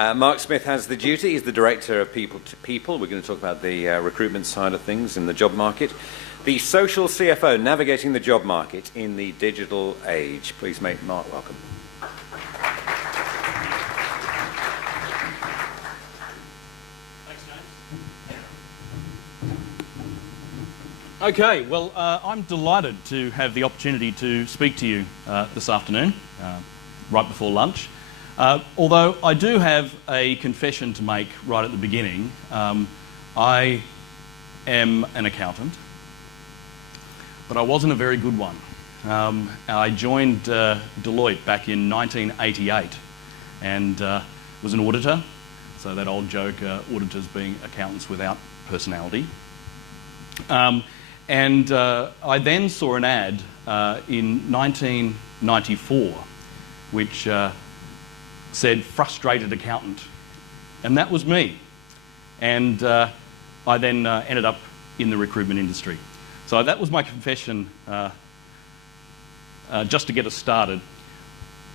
Mark Smith has the duty. He's the Director of People2People. We're going to talk about the recruitment side of things in the job market. The Social CFO, navigating the job market in the digital age. Please make Mark welcome. Thanks, James. Okay, well, I'm delighted to have the opportunity to speak to you this afternoon, right before lunch. Although I do have a confession to make right at the beginning. I am an accountant, but I wasn't a very good one. I joined Deloitte back in 1988 and was an auditor. So that old joke, auditors being accountants without personality. I then saw an ad in 1994 which said frustrated accountant, and that was me. And I then ended up in the recruitment industry. So that was my confession, just to get us started.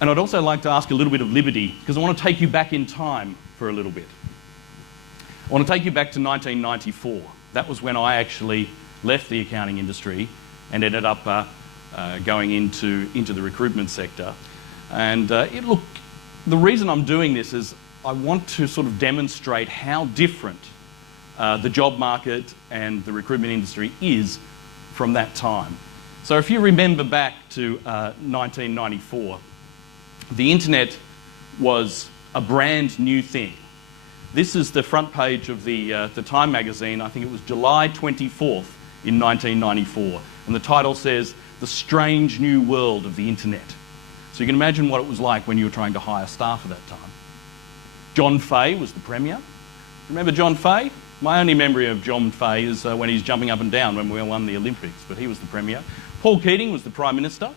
And I'd also like to ask a little bit of liberty, because I want to take you back in time for a little bit. I want to take you back to 1994. That was when I actually left the accounting industry and ended up going into the recruitment sector. And look, the reason I'm doing this is I want to sort of demonstrate how different the job market and the recruitment industry is from that time. So if you remember back to 1994, the internet was a brand new thing. This is the front page of the Time magazine. I think it was July 24th in 1994. And the title says, "The Strange New World of the Internet." So you can imagine what it was like when you were trying to hire staff at that time. John Fay was the Premier. Remember John Fay? My only memory of John Fay is when he's jumping up and down when we won the Olympics, but he was the Premier. Paul Keating was the Prime Minister.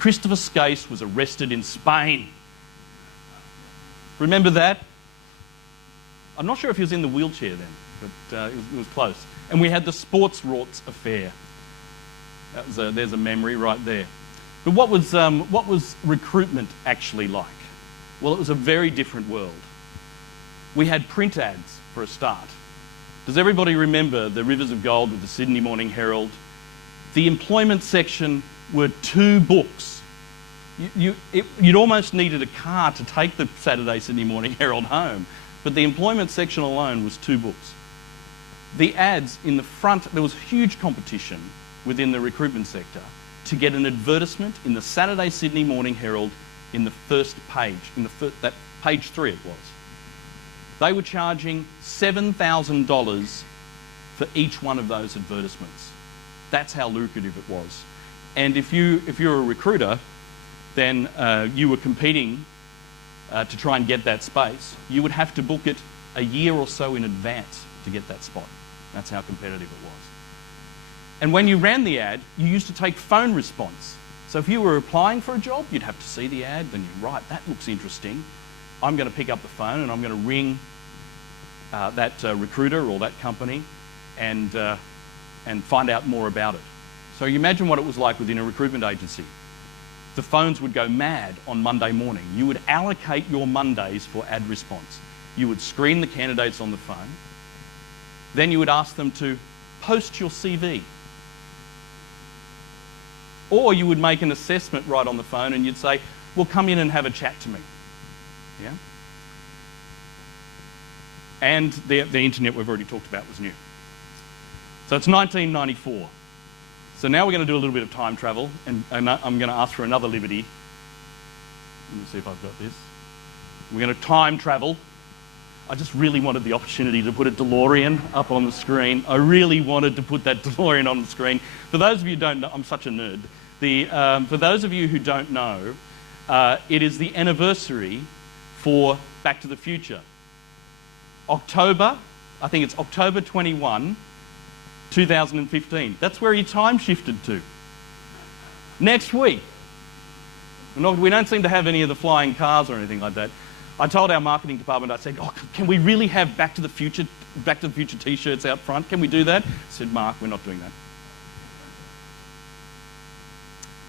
Christopher Skase was arrested in Spain. Remember that? I'm not sure if he was in the wheelchair then, but it was close. And we had the Sports Rorts affair. There's a memory right there. But what was recruitment actually like? Well, it was a very different world. We had print ads for a start. Does everybody remember the Rivers of Gold with the Sydney Morning Herald? The employment section were 2 books. You'd almost needed a car to take the Saturday Sydney Morning Herald home, but the employment section alone was 2 books. The ads in the front, there was huge competition within the recruitment sector to get an advertisement in the Saturday Sydney Morning Herald in the first page, that page 3 it was. They were charging $7,000 for each one of those advertisements. That's how lucrative it was. And if you're a recruiter, then you were competing to try and get that space. You would have to book it a year or so in advance to get that spot. That's how competitive it was. And when you ran the ad, you used to take phone response. So if you were applying for a job, you'd have to see the ad, then you'd write, that looks interesting. I'm going to pick up the phone and I'm going to ring that recruiter or that company and find out more about it. So you imagine what it was like within a recruitment agency. The phones would go mad on Monday morning. You would allocate your Mondays for ad response. You would screen the candidates on the phone. Then you would ask them to post your CV. Or you would make an assessment right on the phone and you'd say, well, come in and have a chat to me. Yeah? And the internet we've already talked about was new. So it's 1994. So now we're going to do a little bit of time travel, and I'm going to ask for another liberty. Let me see if I've got this. We're going to time travel. I just really wanted the opportunity to put a DeLorean up on the screen. I really wanted to put that DeLorean on the screen. For those of you who don't know, I'm such a nerd. For those of you who don't know, it is the anniversary for Back to the Future. October, I think it's October 21, 2015. That's where your time shifted to. Next week. We don't seem to have any of the flying cars or anything like that. I told our marketing department, I said, oh, can we really have Back to the Future t-shirts out front? Can we do that? I said, Mark, we're not doing that.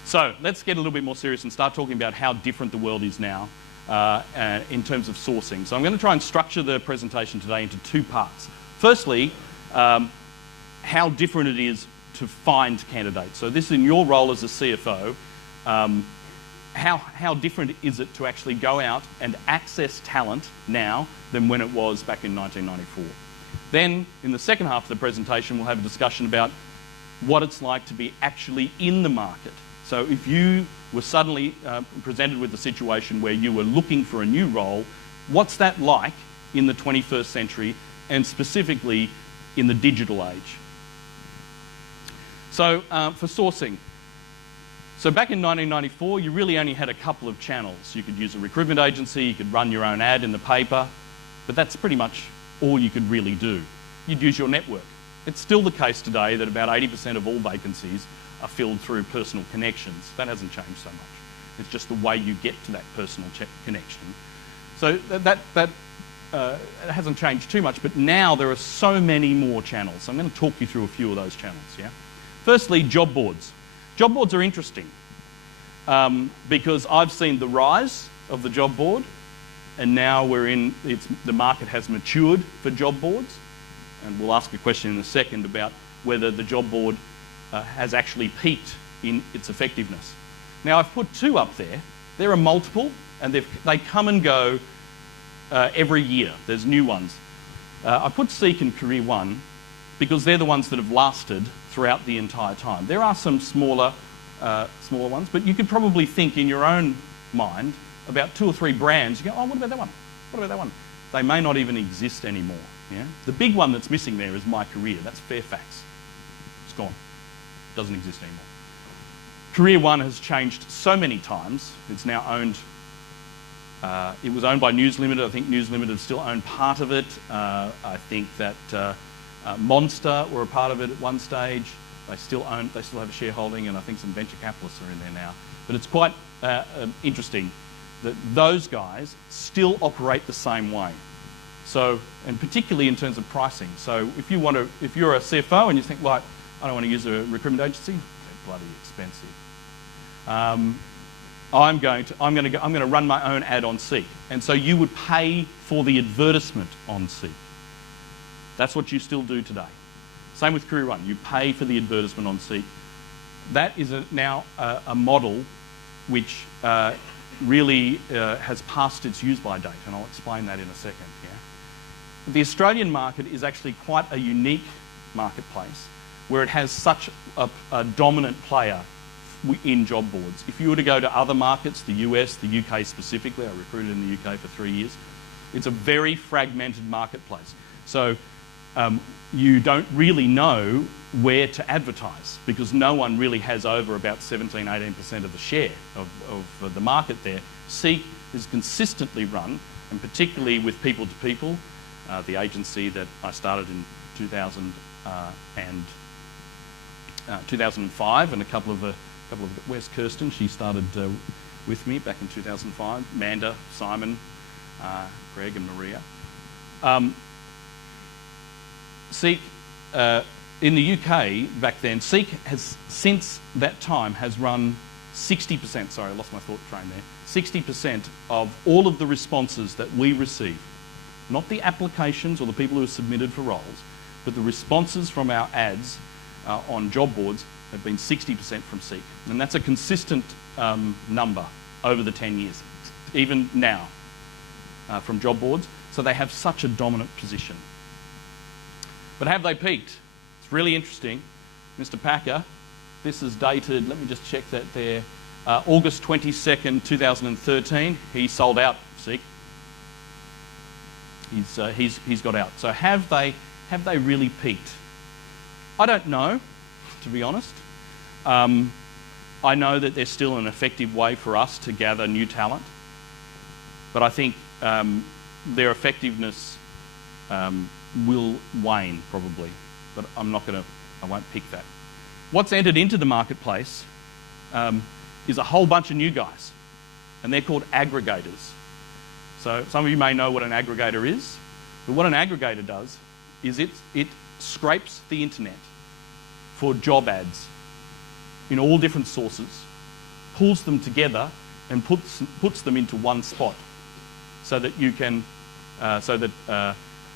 So let's get a little bit more serious and start talking about how different the world is now in terms of sourcing. So I'm going to try and structure the presentation today into two parts. Firstly, how different it is to find candidates. So this, in your role as a CFO, how different is it to actually go out and access talent now than when it was back in 1994? Then, in the second half of the presentation, we'll have a discussion about what it's like to be actually in the market. So if you were suddenly presented with a situation where you were looking for a new role, what's that like in the 21st century, and specifically in the digital age? So for sourcing. So back in 1994, you really only had a couple of channels. You could use a recruitment agency, you could run your own ad in the paper, but that's pretty much all you could really do. You'd use your network. It's still the case today that about 80% of all vacancies are filled through personal connections. That hasn't changed so much. It's just the way you get to that personal connection. So that hasn't changed too much, but now there are so many more channels. So I'm going to talk you through a few of those channels. Yeah. Firstly, job boards. Job boards are interesting because I've seen the rise of the job board, and now the market has matured for job boards, and we'll ask a question in a second about whether the job board has actually peaked in its effectiveness. Now, I've put two up there. There are multiple, and they come and go every year. There's new ones. I put Seek and Career One because they're the ones that have lasted throughout the entire time. There are some smaller ones, but you could probably think in your own mind about 2 or 3 brands. You go, oh, what about that one? What about that one? They may not even exist anymore. Yeah? The big one that's missing there is My Career. That's Fairfax. It's gone. Doesn't exist anymore. Career One has changed so many times. It's now owned. It was owned by News Limited. I think News Limited still own part of it. I think that Monster were a part of it at one stage. They still have a shareholding, and I think some venture capitalists are in there now. But it's quite interesting that those guys still operate the same way. So, and particularly in terms of pricing. So if you're a CFO and you think, well, I don't want to use a recruitment agency, they're bloody expensive. I'm going to run my own ad on Seek, and so you would pay for the advertisement on Seek. That's what you still do today. Same with Career One. You pay for the advertisement on Seek. That is now a model which really has passed its use-by date, and I'll explain that in a second. Yeah? The Australian market is actually quite a unique marketplace where it has such a dominant player in job boards. If you were to go to other markets, the US, the UK specifically, I recruited in the UK for 3 years, it's a very fragmented marketplace. So you don't really know where to advertise because no one really has over about 17-18% of the share of the market there. Seek is consistently run, and particularly with people2people, the agency that I started in 2005, and a couple of where's Kirsten? She started with me back in 2005. Manda, Simon, Greg, and Maria. Seek, in the UK back then, Seek has, since that time, has run 60%, sorry, I lost my thought train there, 60% of all of the responses that we receive, not the applications or the people who are submitted for roles, but the responses from our ads on job boards have been 60% from Seek. And that's a consistent number over the 10 years, even now, from job boards. So they have such a dominant position. But have they peaked? It's really interesting. Mr. Packer, this is dated, let me just check that there, August 22nd, 2013. He sold out Seek. He's got out. So have they really peaked? I don't know, to be honest. I know that there's still an effective way for us to gather new talent, but I think their effectiveness will wane probably, but I won't pick that. What's entered into the marketplace is a whole bunch of new guys, and they're called aggregators. So some of you may know what an aggregator is, but what an aggregator does is it scrapes the internet for job ads in all different sources, pulls them together and puts them into one spot. so that you can,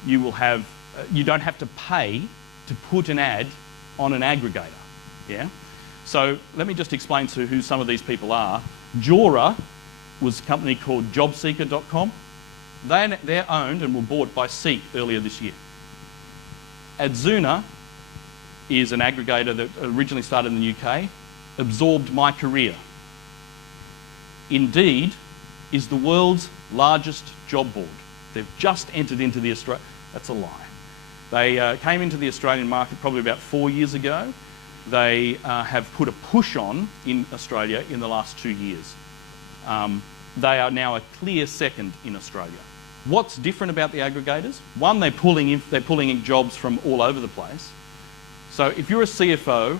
you will have, you don't have to pay to put an ad on an aggregator. Yeah. So let me just explain to who some of these people are. Jora was a company called jobseeker.com. They're owned and were bought by Seek earlier this year. Adzuna is an aggregator that originally started in the UK, absorbed My Career. Indeed is the world's largest job board. They've just entered into the Australian... That's a lie. They came into the Australian market probably about 4 years ago. They have put a push on in Australia in the last 2 years. They are now a clear second in Australia. What's different about the aggregators? One, they're pulling in jobs from all over the place. So if you're a CFO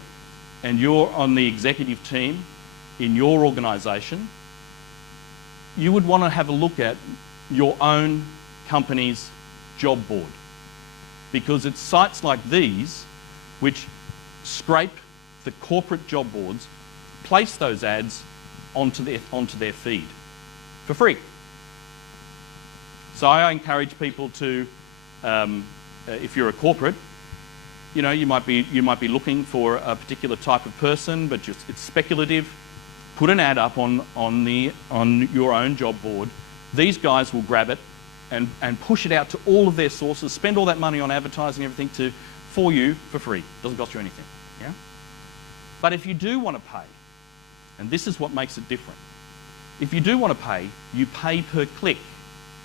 and you're on the executive team in your organisation, you would want to have a look at your own company's job board, because it's sites like these which scrape the corporate job boards, place those ads onto their feed for free. So I encourage people to, if you're a corporate, you know, you might be looking for a particular type of person, but it's speculative. Put an ad up on your own job board. These guys will grab it and push it out to all of their sources. Spend all that money on advertising, everything for you for free. Doesn't cost you anything. Yeah. But if you do want to pay, and this is what makes it different. If you do want to pay, you pay per click.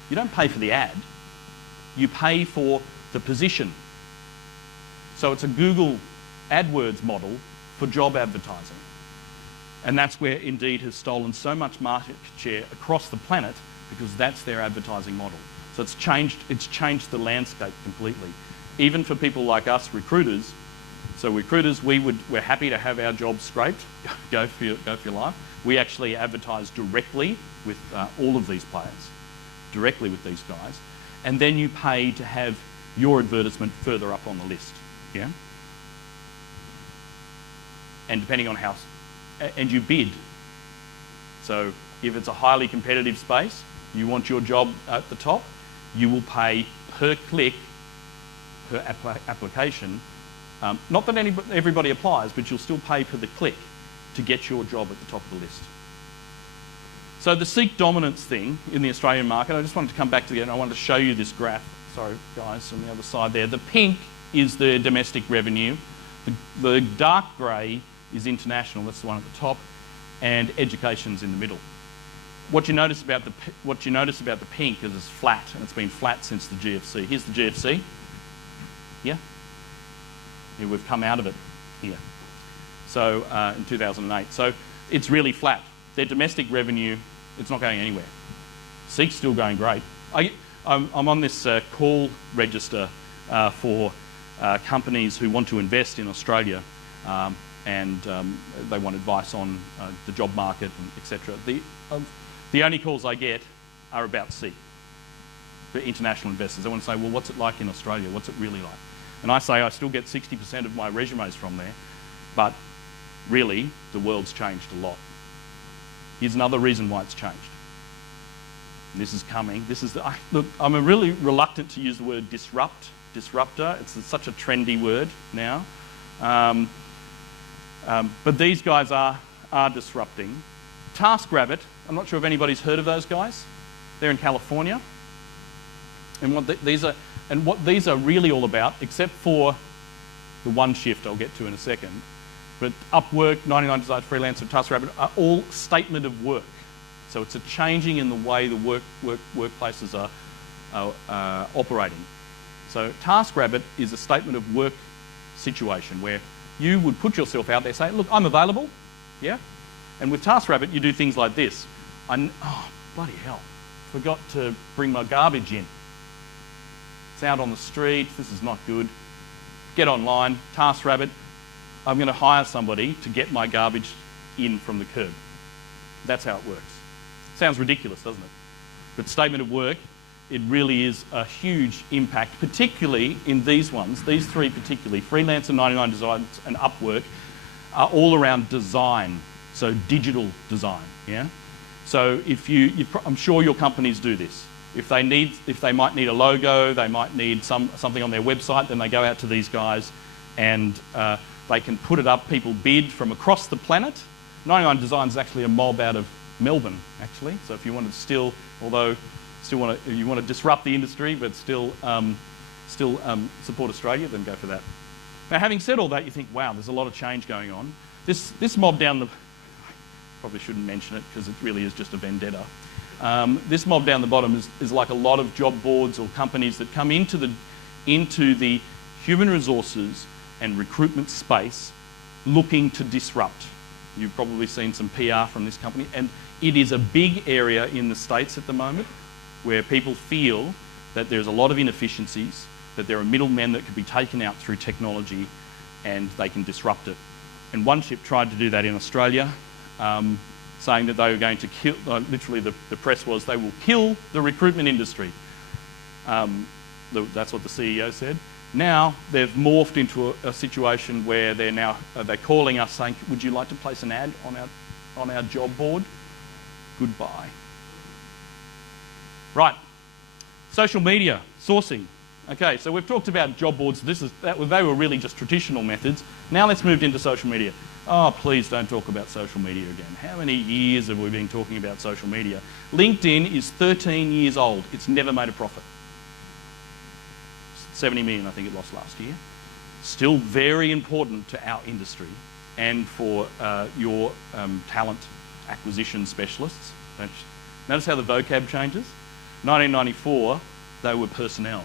You don't pay for the ad. You pay for the position. So it's a Google AdWords model for job advertising. And that's where Indeed has stolen so much market share across the planet, because that's their advertising model. So it's changed the landscape completely. Even for people like us, recruiters. So recruiters, we're happy to have our jobs scraped. Go for your life. We actually advertise directly with all of these players, directly with these guys, and then you pay to have your advertisement further up on the list. Yeah. And depending on how, and you bid. So if it's a highly competitive space, you want your job at the top, you will pay per click, per application. Not that everybody applies, but you'll still pay per the click to get your job at the top of the list. So the Seek dominance thing in the Australian market, I just wanted to come back to it, and I wanted to show you this graph. Sorry, guys, on the other side there. The pink is the domestic revenue. The dark grey is international. That's the one at the top, and education's in the middle. What you notice about the pink is it's flat, and it's been flat since the GFC. Here's the GFC. Yeah. Here we've come out of it here. So in 2008. So it's really flat. Their domestic revenue, it's not going anywhere. Seek's still going great. I'm on this call register for companies who want to invest in Australia, and they want advice on the job market, and etc. The only calls I get are about Seek for international investors. They want to say, well, what's it like in Australia? What's it really like? And I say I still get 60% of my resumes from there, but really the world's changed a lot. Here's another reason why it's changed. And this is coming. Look, I'm really reluctant to use the word disruptor. It's such a trendy word now. But these guys are disrupting. TaskRabbit, I'm not sure if anybody's heard of those guys. They're in California. And what these are really all about, except for the one shift I'll get to in a second, but Upwork, 99 Design Freelancer, TaskRabbit are all statement of work. So it's a changing in the way the workplaces are operating. So TaskRabbit is a statement of work situation where you would put yourself out there, say, look, I'm available, yeah? And with TaskRabbit, you do things like this. Oh, bloody hell, forgot to bring my garbage in. It's out on the street, this is not good. Get online, TaskRabbit, I'm going to hire somebody to get my garbage in from the curb. That's how it works. Sounds ridiculous, doesn't it? But statement of work, it really is a huge impact, particularly in these ones, these three particularly, Freelancer, 99 Designs and Upwork, are all around design, so digital design, yeah? So if I'm sure your companies do this. If they might need a logo, they might need something on their website, then they go out to these guys and they can put it up. People bid from across the planet. 99 Designs is actually a mob out of Melbourne, actually. So if you want to you want to disrupt the industry, but still support Australia, then go for that. Now, having said all that, you think, wow, there's a lot of change going on. This mob down the... Probably shouldn't mention it because it really is just a vendetta. This mob down the bottom is like a lot of job boards or companies that come into the human resources and recruitment space looking to disrupt. You've probably seen some PR from this company, and it is a big area in the States at the moment where people feel that there's a lot of inefficiencies, that there are middlemen that could be taken out through technology and they can disrupt it. And one ship tried to do that in Australia, saying that they were going to kill, literally the press was, they will kill the recruitment industry. That's what the CEO said. Now they've morphed into a situation where they're calling us saying, would you like to place an ad on our job board? Goodbye. Right, social media, sourcing. Okay, so we've talked about job boards. They were really just traditional methods. Now let's move into social media. Oh, please don't talk about social media again. How many years have we been talking about social media? LinkedIn is 13 years old. It's never made a profit. 70 million, I think it lost last year. Still very important to our industry and for your talent acquisition specialists. Notice how the vocab changes? 1994, they were personnel.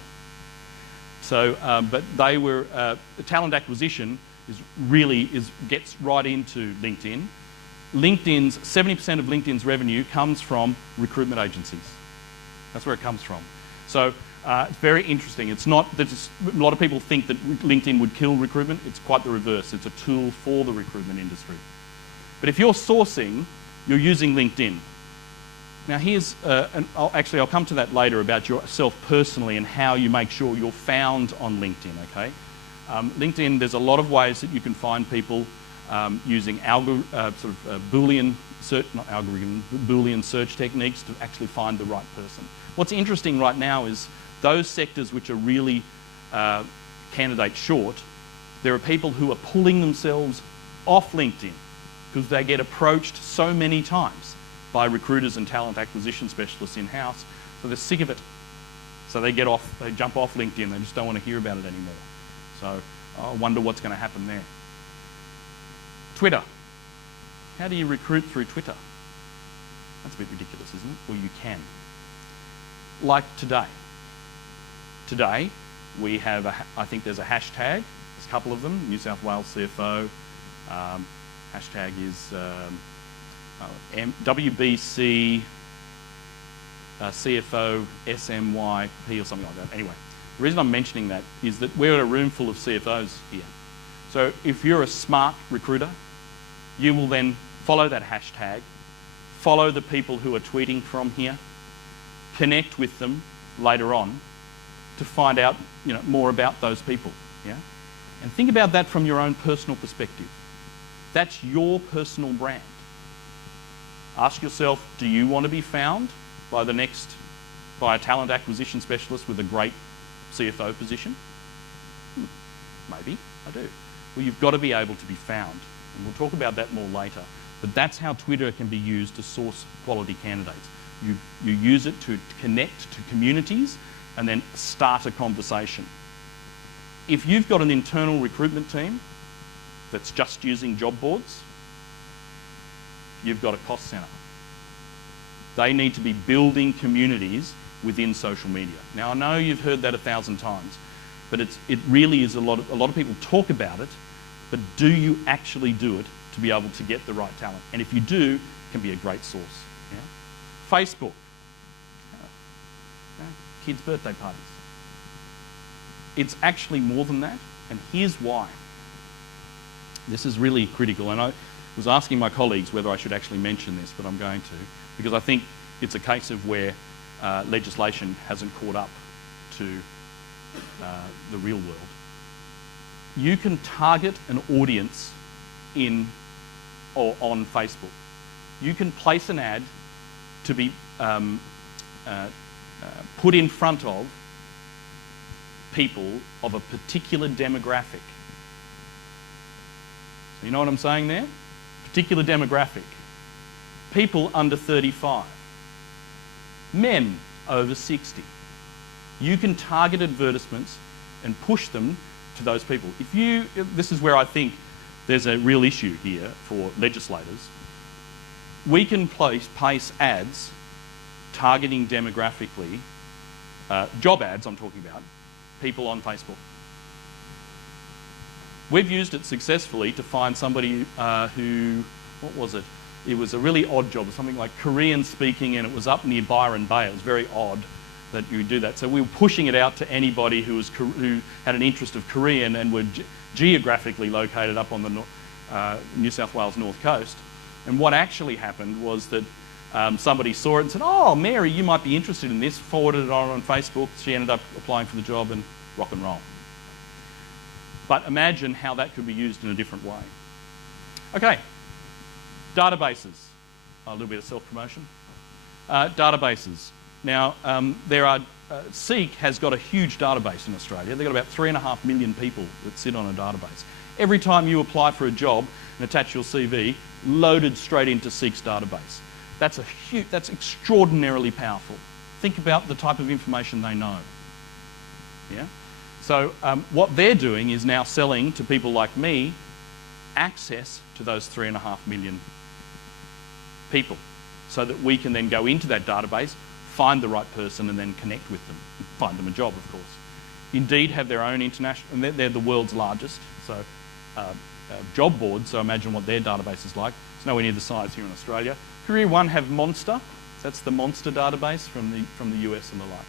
So, but they were, talent acquisition gets right into LinkedIn. 70% of LinkedIn's revenue comes from recruitment agencies. That's where it comes from. So it's very interesting. It's not that a lot of people think that LinkedIn would kill recruitment. It's quite the reverse. It's a tool for the recruitment industry. But if you're sourcing, you're using LinkedIn. Now here's, I'll come to that later about yourself personally and how you make sure you're found on LinkedIn, okay? LinkedIn, there's a lot of ways that you can find people using Boolean search, not algorithm, Boolean search techniques to actually find the right person. What's interesting right now is those sectors which are really candidate short, there are people who are pulling themselves off LinkedIn because they get approached so many times by recruiters and talent acquisition specialists in-house, so they're sick of it. So they jump off LinkedIn, they just don't want to hear about it anymore. So I wonder what's going to happen there. Twitter. How do you recruit through Twitter? That's a bit ridiculous, isn't it? Well, you can. Like today. Today, we have, I think there's a hashtag, there's a couple of them, New South Wales CFO, hashtag is WBC CFO SMYP or something like that. Anyway, the reason I'm mentioning that is that we're in a room full of CFOs here. So if you're a smart recruiter, you will then follow that hashtag, follow the people who are tweeting from here, connect with them later on to find out more about those people. Yeah? And think about that from your own personal perspective. That's your personal brand. Ask yourself, do you want to be found by a talent acquisition specialist with a great CFO position? Maybe, I do. Well, you've got to be able to be found. And we'll talk about that more later. But that's how Twitter can be used to source quality candidates. You use it to connect to communities and then start a conversation. If you've got an internal recruitment team that's just using job boards, you've got a cost centre. They need to be building communities within social media. Now, I know you've heard that 1,000 times, but it really is a lot of people talk about it, but do you actually do it to be able to get the right talent? And if you do, it can be a great source. Yeah? Facebook. Kids' birthday parties. It's actually more than that, and here's why. This is really critical, and I was asking my colleagues whether I should actually mention this, but I'm going to, because I think it's a case of where legislation hasn't caught up to the real world. You can target an audience on Facebook. You can place an ad to be put in front of people of a particular demographic. So you know what I'm saying there? Particular demographic. People under 35. Men over 60. You can target advertisements and push them to those people. This is where I think there's a real issue here for legislators. We can place ads targeting demographically, job ads I'm talking about, people on Facebook. We've used it successfully to find somebody who, what was it? It was a really odd job, something like Korean speaking, and it was up near Byron Bay. It was very odd that you would do that. So we were pushing it out to anybody who had an interest of Korean and were geographically located up on the New South Wales North Coast. And what actually happened was that somebody saw it and said, "Oh, Mary, you might be interested in this," forwarded it on Facebook. She ended up applying for the job and rock and roll. But imagine how that could be used in a different way. Okay, databases. A little bit of self-promotion. Databases. Now, Seek has got a huge database in Australia. They've got about 3.5 million people that sit on a database. Every time you apply for a job and attach your CV, loaded straight into Seek's database. That's extraordinarily powerful. Think about the type of information they know. Yeah? So what they're doing is now selling to people like me access to those 3.5 million people so that we can then go into that database, find the right person and then connect with them, find them a job, of course. Indeed have their own international, and they're the world's largest, so job board, so imagine what their database is like. It's nowhere near the size here in Australia. Career One have Monster, that's the Monster database from the US and the like.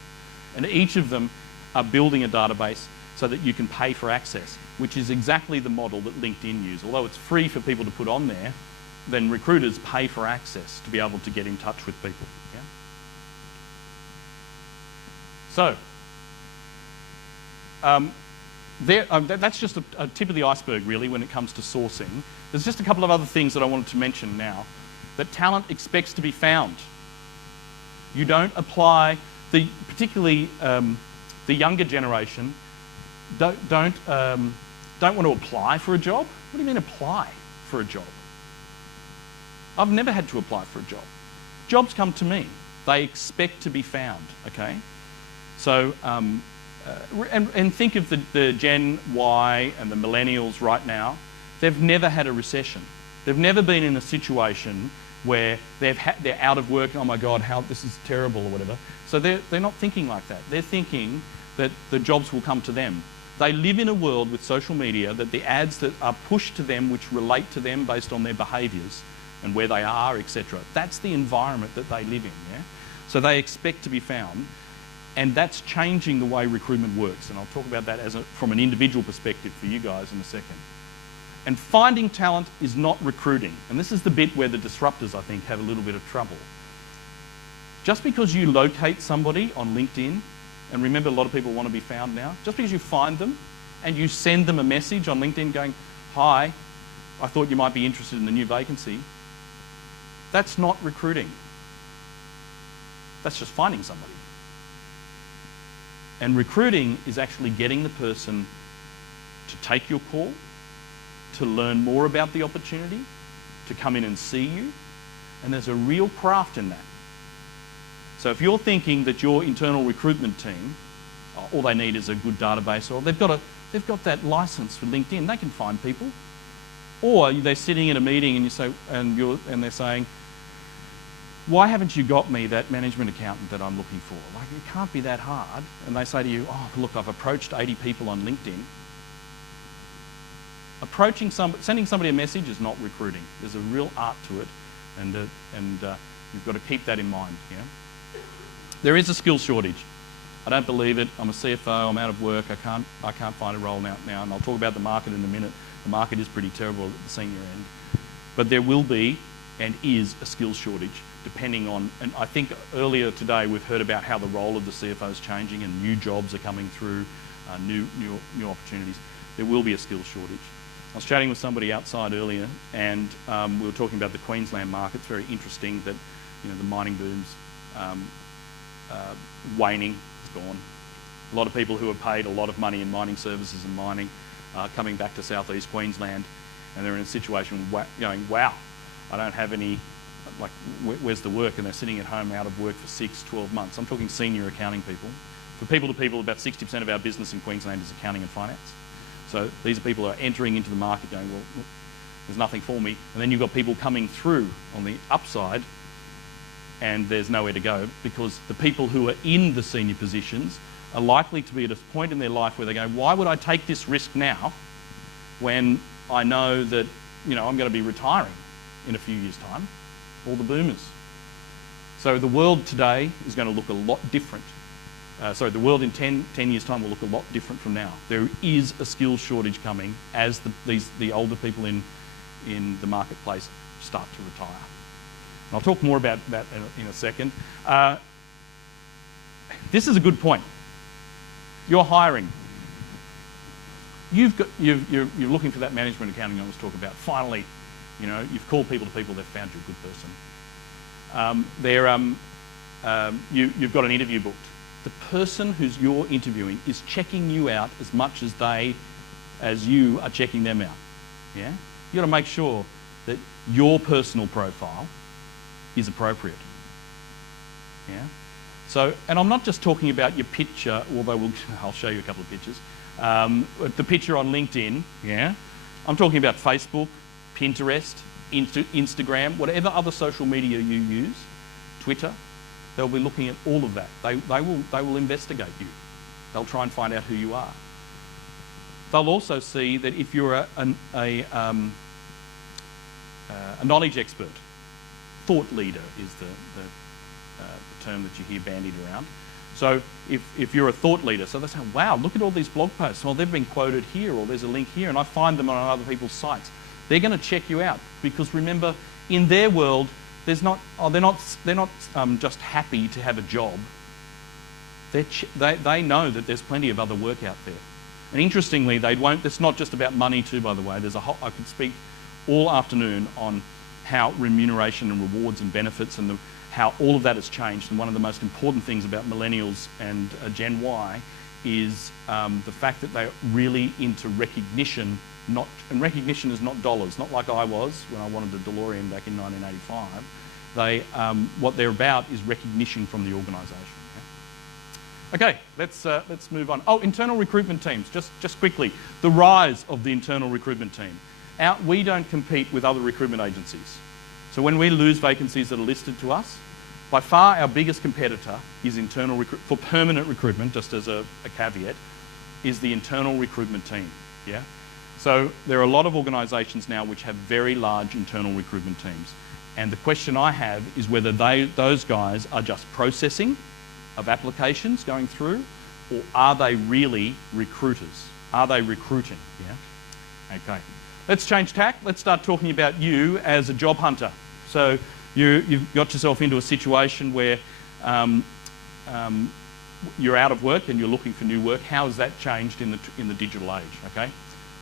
And each of them are building a database so that you can pay for access, which is exactly the model that LinkedIn use. Although it's free for people to put on there, then recruiters pay for access to be able to get in touch with people. Yeah? So, that's just a tip of the iceberg, really, when it comes to sourcing. There's just a couple of other things that I wanted to mention now. That talent expects to be found. You don't apply, particularly the younger generation, don't want to apply for a job. What do you mean apply for a job? I've never had to apply for a job. Jobs come to me. They expect to be found, okay? So, and think of the Gen Y and the millennials right now. They've never had a recession. They've never been in a situation where they're out of work, oh my God, how this is terrible or whatever. So they're not thinking like that. They're thinking that the jobs will come to them. They live in a world with social media that the ads that are pushed to them, which relate to them based on their behaviours and where they are, etc. That's the environment that they live in, yeah? So they expect to be found, and that's changing the way recruitment works. And I'll talk about that from an individual perspective for you guys in a second. And finding talent is not recruiting. And this is the bit where the disruptors, I think, have a little bit of trouble. Just because you locate somebody on LinkedIn, and remember a lot of people want to be found now, just because you find them and you send them a message on LinkedIn going, "Hi, I thought you might be interested in the new vacancy," that's not recruiting. That's just finding somebody. And recruiting is actually getting the person to take your call, to learn more about the opportunity, to come in and see you, and there's a real craft in that. So if you're thinking that your internal recruitment team, all they need is a good database, or they've got that license for LinkedIn, they can find people. Or they're sitting in a meeting and and they're saying, "Why haven't you got me that management accountant that I'm looking for?" Like, it can't be that hard. And they say to you, "Oh, look, I've approached 80 people on LinkedIn." Sending somebody a message is not recruiting. There's a real art to it, and you've got to keep that in mind. Yeah? There is a skills shortage. I don't believe it. I'm a CFO. I'm out of work. I can't find a role now. And I'll talk about the market in a minute. The market is pretty terrible at the senior end, but there will be and is a skills shortage, depending on. And I think earlier today we've heard about how the role of the CFO is changing and new jobs are coming through, new opportunities. There will be a skills shortage. I was chatting with somebody outside earlier, and we were talking about the Queensland market. It's very interesting that the mining booms waning, it's gone. A lot of people who are paid a lot of money in mining services and mining are coming back to southeast Queensland, and they're in a situation going, wow, I don't have any, like, where's the work? And they're sitting at home out of work for 6, 12 months. I'm talking senior accounting people. For people to people, about 60% of our business in Queensland is accounting and finance. So these are people who are entering into the market going, well, look, there's nothing for me. And then you've got people coming through on the upside, and there's nowhere to go, because the people who are in the senior positions are likely to be at a point in their life where they go, why would I take this risk now when I know that, you know, I'm going to be retiring in a few years' time? All the boomers. So the world today is going to look a lot different. The world in 10 years' time will look a lot different from now. There is a skills shortage coming as the older people in the marketplace start to retire. And I'll talk more about that in a second. This is a good point. You're hiring. You're looking for that management accounting I was talking about. Finally, you know, you've called people to people, they've found you a good person. You've got an interview booked. The person who's you're interviewing is checking you out as much as you are checking them out. Yeah? You've got to make sure that your personal profile is appropriate. Yeah? So, and I'm not just talking about your picture, although I'll show you a couple of pictures. The picture on LinkedIn, yeah? I'm talking about Facebook, Pinterest, Instagram, whatever other social media you use, Twitter. They'll be looking at all of that. They will investigate you. They'll try and find out who you are. They'll also see that if you're a knowledge expert, thought leader is the term that you hear bandied around. So if you're a thought leader, so they say, wow, look at all these blog posts. Well, they've been quoted here, or there's a link here, and I find them on other people's sites. They're going to check you out, because remember, in their world, they're not just happy to have a job. They know that there's plenty of other work out there. And interestingly, it's not just about money too, by the way. I could speak all afternoon on how remuneration and rewards and benefits and how all of that has changed. And one of the most important things about millennials and Gen Y is the fact that they're really into recognition. And recognition is not dollars, not like I was when I wanted a DeLorean back in 1985. What they're about is recognition from the organisation. Okay, let's move on. Oh, internal recruitment teams. Just quickly, the rise of the internal recruitment team. We don't compete with other recruitment agencies. So when we lose vacancies that are listed to us, by far our biggest competitor is for permanent recruitment, just as a caveat, is the internal recruitment team. Yeah. So there are a lot of organisations now which have very large internal recruitment teams. And the question I have is whether those guys are just processing of applications going through, or are they really recruiters? Are they recruiting? Yeah. Okay. Let's change tack. Let's start talking about you as a job hunter. So you've got yourself into a situation where you're out of work and you're looking for new work. How has that changed in the digital age? Okay.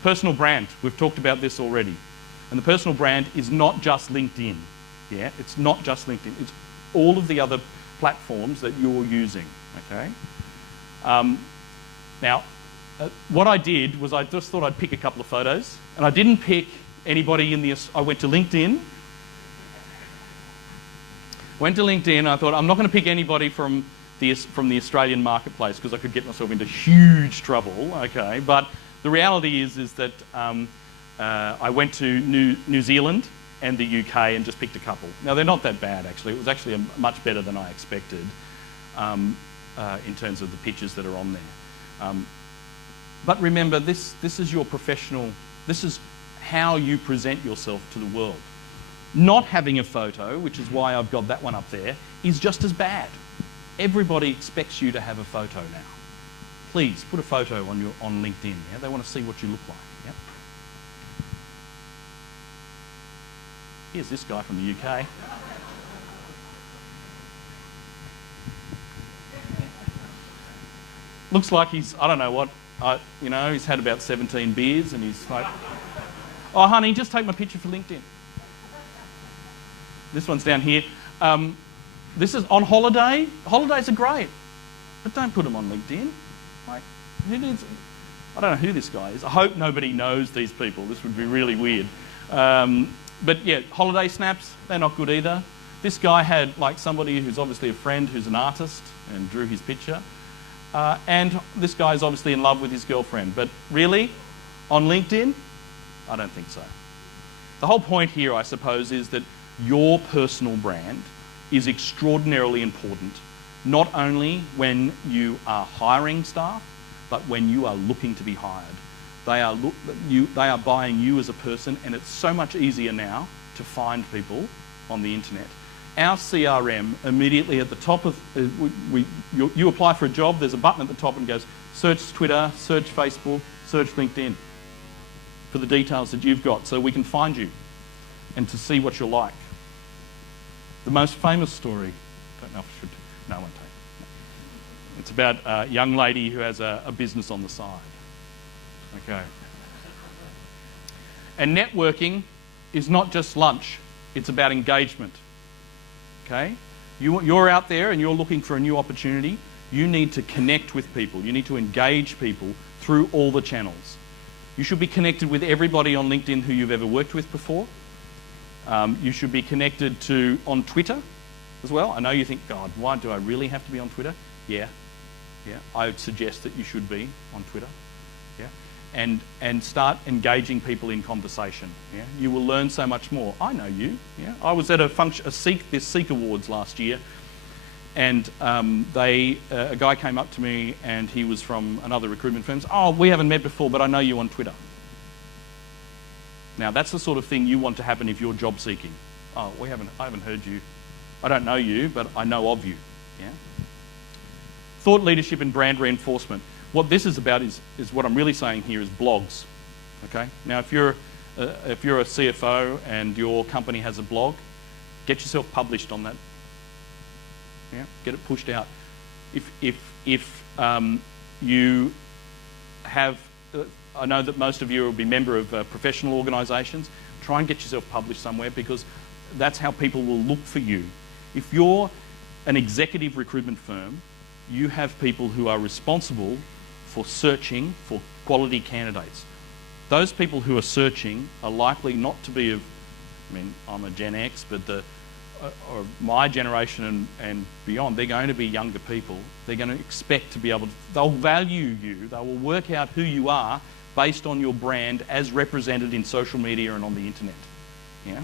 Personal brand. We've talked about this already. And the personal brand is not just LinkedIn. Yeah, it's not just LinkedIn. It's all of the other platforms that you're using. Okay. Now, what I did was I just thought I'd pick a couple of photos, and I didn't pick anybody I went to LinkedIn. I thought I'm not going to pick anybody from the Australian marketplace because I could get myself into huge trouble. Okay, but the reality is that I went to New Zealand and the UK and just picked a couple. Now, they're not that bad, actually. It was actually much better than I expected in terms of the pictures that are on there. But remember, this is your professional, this is how you present yourself to the world. Not having a photo, which is why I've got that one up there, is just as bad. Everybody expects you to have a photo now. Please put a photo on LinkedIn. Yeah? They want to see what you look like. Yeah? Here's this guy from the UK. Looks like he's, I don't know what, he's had about 17 beers and he's like, oh, honey, just take my picture for LinkedIn. This one's down here. This is on holiday. Holidays are great, but don't put them on LinkedIn. Like, who needs? I don't know who this guy is. I hope nobody knows these people. This would be really weird. But yeah, holiday snaps, they're not good either. This guy had like somebody who's obviously a friend who's an artist and drew his picture. And this guy is obviously in love with his girlfriend. But really, on LinkedIn, I don't think so. The whole point here, I suppose, is that your personal brand is extraordinarily important, not only when you are hiring staff, but when you are looking to be hired. They are buying you as a person, and it's so much easier now to find people on the internet. Our CRM, immediately at the top of, you apply for a job, there's a button at the top and goes, search Twitter, search Facebook, search LinkedIn for the details that you've got so we can find you and to see what you're like. The most famous story, I don't know if I should, no, I won't take it. It's about a young lady who has a business on the side. Okay. And networking is not just lunch, it's about engagement. Okay? You're out there and you're looking for a new opportunity. You need to connect with people. You need to engage people through all the channels. You should be connected with everybody on LinkedIn who you've ever worked with before. You should be connected to on Twitter as well. I know you think, God, why do I really have to be on Twitter? Yeah. I would suggest that you should be on Twitter. Yeah. And start engaging people in conversation. Yeah. You will learn so much more. I know you. Yeah. I was at the Seek Awards last year, and a guy came up to me, and he was from another recruitment firm. Oh, we haven't met before, but I know you on Twitter. Now, that's the sort of thing you want to happen if you're job seeking. Oh, I haven't heard you. I don't know you, but I know of you. Yeah. Thought leadership and brand reinforcement. What this is about is what I'm really saying here is blogs. Okay. Now, if you're a CFO and your company has a blog, get yourself published on that. Yeah. Get it pushed out. If you have I know that most of you will be member of professional organisations. Try and get yourself published somewhere, because that's how people will look for you. If you're an executive recruitment firm, you have people who are responsible for searching for quality candidates. Those people who are searching are likely not to be I'm a Gen X, but or my generation and beyond, they're going to be younger people. They're going to expect to be able to, they'll value you, they will work out who you are based on your brand as represented in social media and on the internet. Yeah?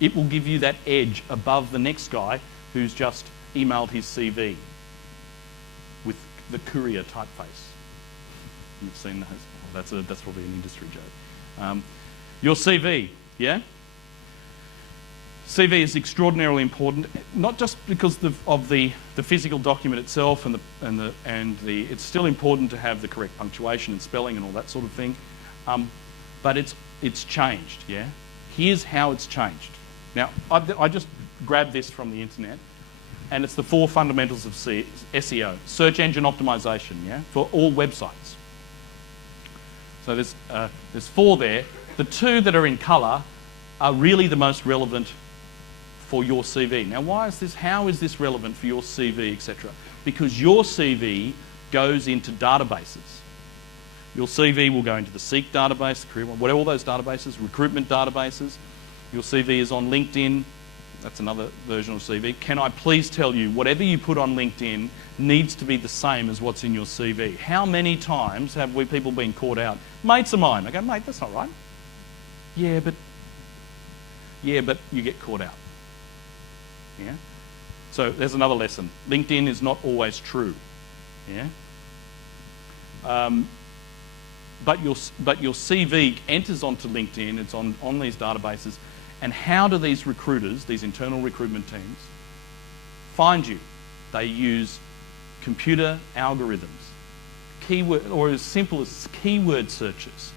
It will give you that edge above the next guy who's just emailed his CV with the courier typeface. You've seen those. That's probably an industry joke. Your CV, yeah? CV is extraordinarily important, not just because of the physical document itself it's still important to have the correct punctuation and spelling and all that sort of thing, but it's changed. Yeah, here's how it's changed. Now, I just grabbed this from the internet, and it's the 4 fundamentals of SEO, search engine optimization. Yeah, for all websites. So there's 4 there. The 2 that are in colour are really the most relevant for your CV. Now, why is this? How is this relevant for your CV, etc.? Because your CV goes into databases. Your CV will go into the Seek database, the Career one, whatever, all those databases, recruitment databases. Your CV is on LinkedIn. That's another version of CV. Can I please tell you, whatever you put on LinkedIn needs to be the same as what's in your CV. How many times have people been caught out? Mates of mine. I go, mate, that's not right. Yeah, but you get caught out. Yeah. So there's another lesson. LinkedIn is not always true. Yeah. But your CV enters onto LinkedIn. It's on these databases. And how do these recruiters, these internal recruitment teams, find you? They use computer algorithms, keyword, or as simple as keyword searches,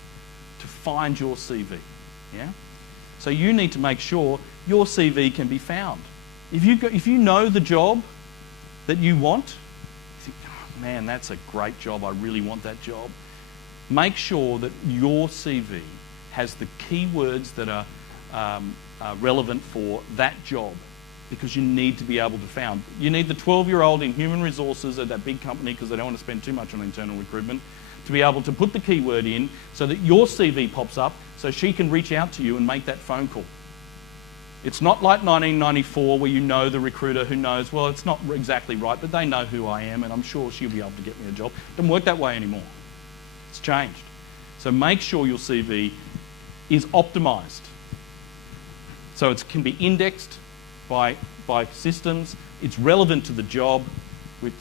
to find your CV. Yeah. So you need to make sure your CV can be found. If you know the job that you want, you think, oh, man, that's a great job, I really want that job. Make sure that your CV has the keywords that are relevant for that job. because you need to be able to found. You need the 12-year-old in human resources at that big company, because they don't want to spend too much on internal recruitment, to be able to put the keyword in so that your CV pops up so she can reach out to you and make that phone call. It's not like 1994 where you know the recruiter who knows, well, it's not exactly right, but they know who I am and I'm sure she'll be able to get me a job. It doesn't work that way anymore. It's changed. So make sure your CV is optimised. So it can be indexed by systems. It's relevant to the job.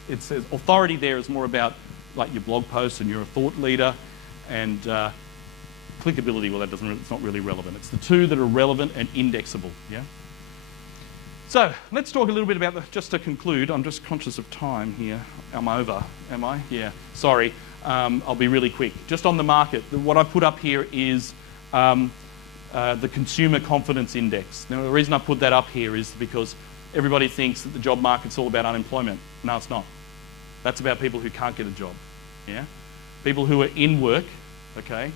It says authority there is more about like your blog posts and you're a thought leader, and clickability, well, it's not really relevant. It's the two that are relevant and indexable, yeah? So let's talk a little bit about, just to conclude, I'm just conscious of time here. I'm over, am I? Yeah, sorry. I'll be really quick. Just on the market, what I put up here is the Consumer Confidence Index. Now, the reason I put that up here is because everybody thinks that the job market's all about unemployment. No, it's not. That's about people who can't get a job, yeah? People who are in work, okay?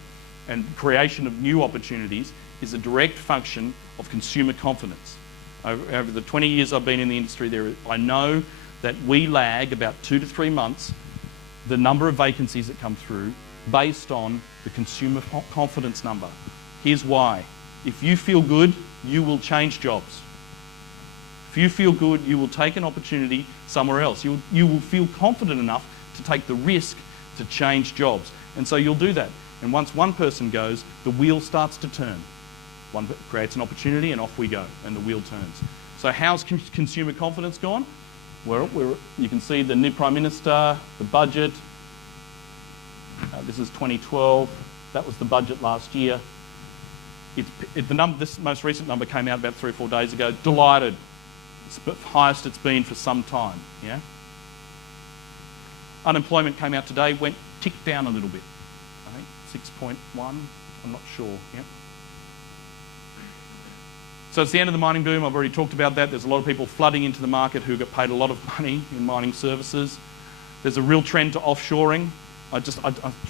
And creation of new opportunities is a direct function of consumer confidence. Over the 20 years I've been in the industry, I know that we lag about 2 to 3 months the number of vacancies that come through based on the consumer confidence number. Here's why. If you feel good, you will change jobs. If you feel good, you will take an opportunity somewhere else. You will feel confident enough to take the risk to change jobs. And so you'll do that. And once one person goes, the wheel starts to turn. One creates an opportunity and off we go, and the wheel turns. So how's consumer confidence gone? Well, you can see the new Prime Minister, the budget. This is 2012. That was the budget last year. This most recent number came out about 3 or 4 days ago. Delighted. It's the highest it's been for some time. Yeah. Unemployment came out today, ticked down a little bit. I think 6.1. I'm not sure. Yeah. So it's the end of the mining boom. I've already talked about that. There's a lot of people flooding into the market who get paid a lot of money in mining services. There's a real trend to offshoring. I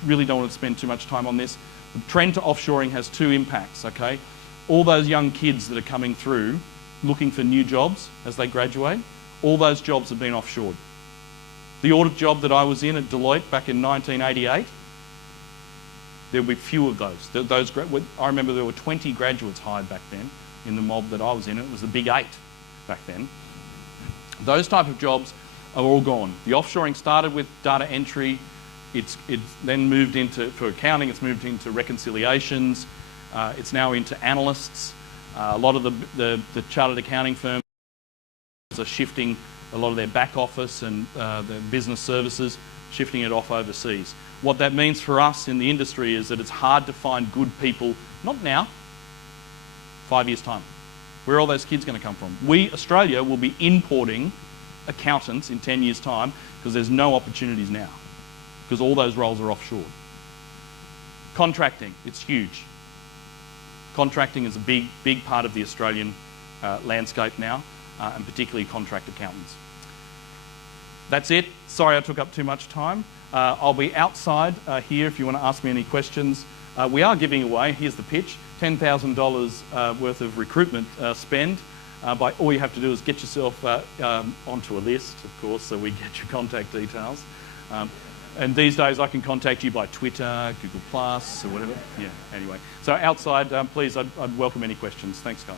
really don't want to spend too much time on this. The trend to offshoring has 2 impacts, okay? All those young kids that are coming through looking for new jobs as they graduate, all those jobs have been offshored. The audit job that I was in at Deloitte back in 1988, there'll be few of those. I remember there were 20 graduates hired back then in the mob that I was in. It was the big 8 back then. Those type of jobs are all gone. The offshoring started with data entry. It's then moved into, for accounting, it's moved into reconciliations. It's now into analysts. A lot of the chartered accounting firms are shifting a lot of their back office and their business services, shifting it off overseas. What that means for us in the industry is that it's hard to find good people, not now, 5 years' time. Where are all those kids going to come from? Australia, will be importing accountants in 10 years' time because there's no opportunities now, because all those roles are offshore. Contracting, it's huge. Contracting is a big part of the Australian landscape now, and particularly contract accountants. That's it. Sorry I took up too much time. I'll be outside here if you want to ask me any questions. We are giving away, here's the pitch, $10,000 worth of recruitment spend. All you have to do is get yourself onto a list, of course, so we get your contact details. And these days I can contact you by Twitter, Google Plus, or whatever. Yeah, anyway. So outside, please, I'd welcome any questions. Thanks, guys.